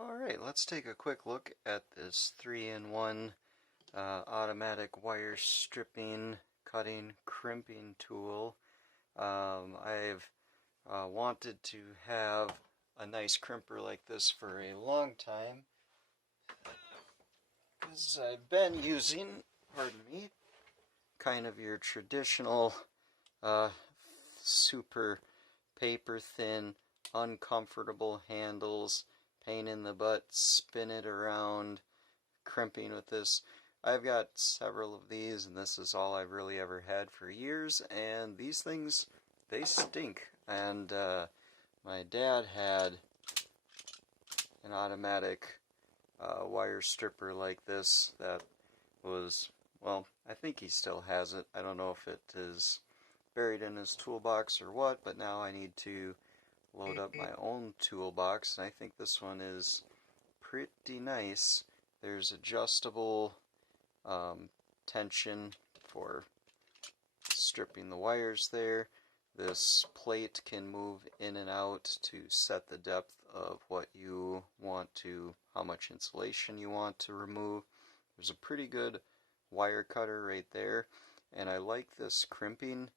Alright, let's take a quick look at this 3-in-1 automatic wire stripping, cutting, crimping tool. I've wanted to have a nice crimper like this for a long time because I've been using, pardon me, kind of your traditional super paper thin, uncomfortable handles, pain in the butt, spin it around, crimping with this. I've got several of these, and this is all I've really ever had for years, and these things, they stink. And my dad had an automatic wire stripper like this that was, well, I think he still has it. I don't know if it is buried in his toolbox or what, but now I need to load up my own toolbox, and I think this one is pretty nice. There's adjustable tension for stripping the wires there. This plate can move in and out to set the depth of what you want to, how much insulation you want to remove. There's a pretty good wire cutter right there, and I like this crimping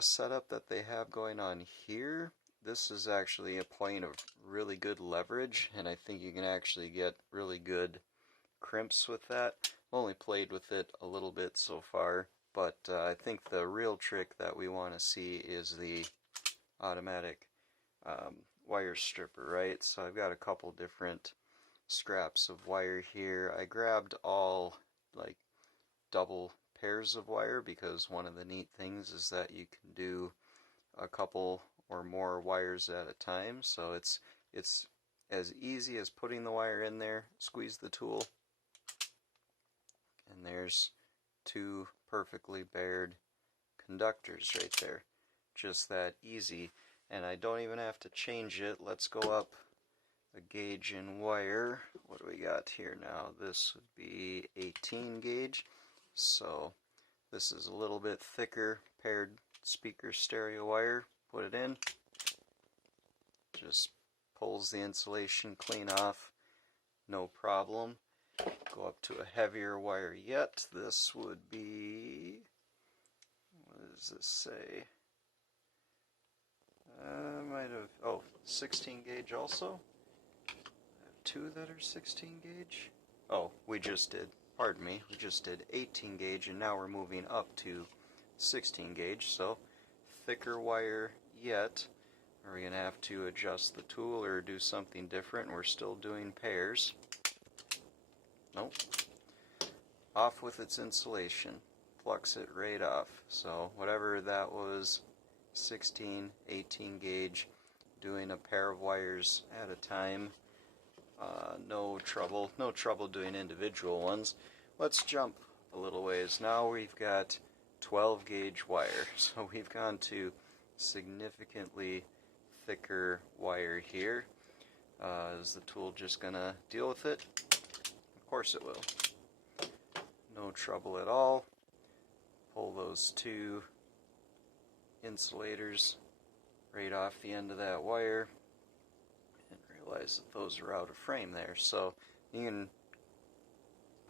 setup that they have going on here. This is actually a point of really good leverage, and I think you can actually get really good crimps with that. I've only played with it a little bit so far, but I think the real trick that we want to see is the automatic wire stripper, right? So I've got a couple different scraps of wire here. I grabbed all like double pairs of wire because one of the neat things is that you can do a couple or more wires at a time, so it's as easy as putting the wire in there, squeeze the tool, and there's two perfectly paired conductors right there. Just that easy, and I don't even have to change it. Let's go up a gauge in wire. What do we got here now? This would be 18 gauge, so this is a little bit thicker paired speaker stereo wire. Put it in, just pulls the insulation clean off, no problem. Go up to a heavier wire yet. This would be, what does this say? Might have, oh, 16 gauge also. I have two that are 16 gauge. Oh, we just did, pardon me, we just did 18 gauge, and now we're moving up to 16 gauge, so thicker wire yet. Are we going to have to adjust the tool or do something different? We're still doing pairs. Nope. Off with its insulation. Plucks it right off. So whatever that was, 16, 18 gauge, doing a pair of wires at a time. No trouble doing individual ones. Let's jump a little ways. Now we've got 12 gauge wire. So we've gone to significantly thicker wire here. Is the tool just gonna deal with it? Of course it will. No trouble at all. Pull those two insulators right off the end of that wire and realize that those are out of frame there. So you can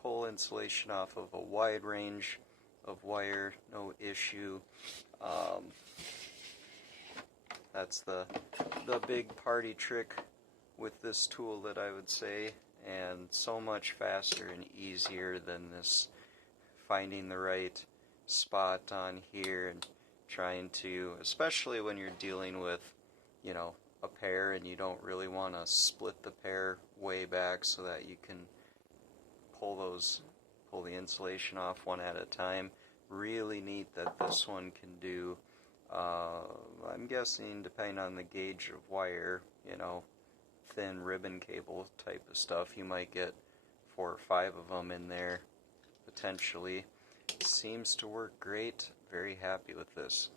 pull insulation off of a wide range of wire, no issue. That's the big party trick with this tool that I would say, and so much faster and easier than this finding the right spot on here and trying to, especially when you're dealing with, you know, a pair and you don't really want to split the pair way back so that you can pull the insulation off one at a time. Really neat that this one can do. I'm guessing, depending on the gauge of wire, you know, thin ribbon cable type of stuff, you might get 4 or 5 of them in there potentially. Seems to work great. Very happy with this.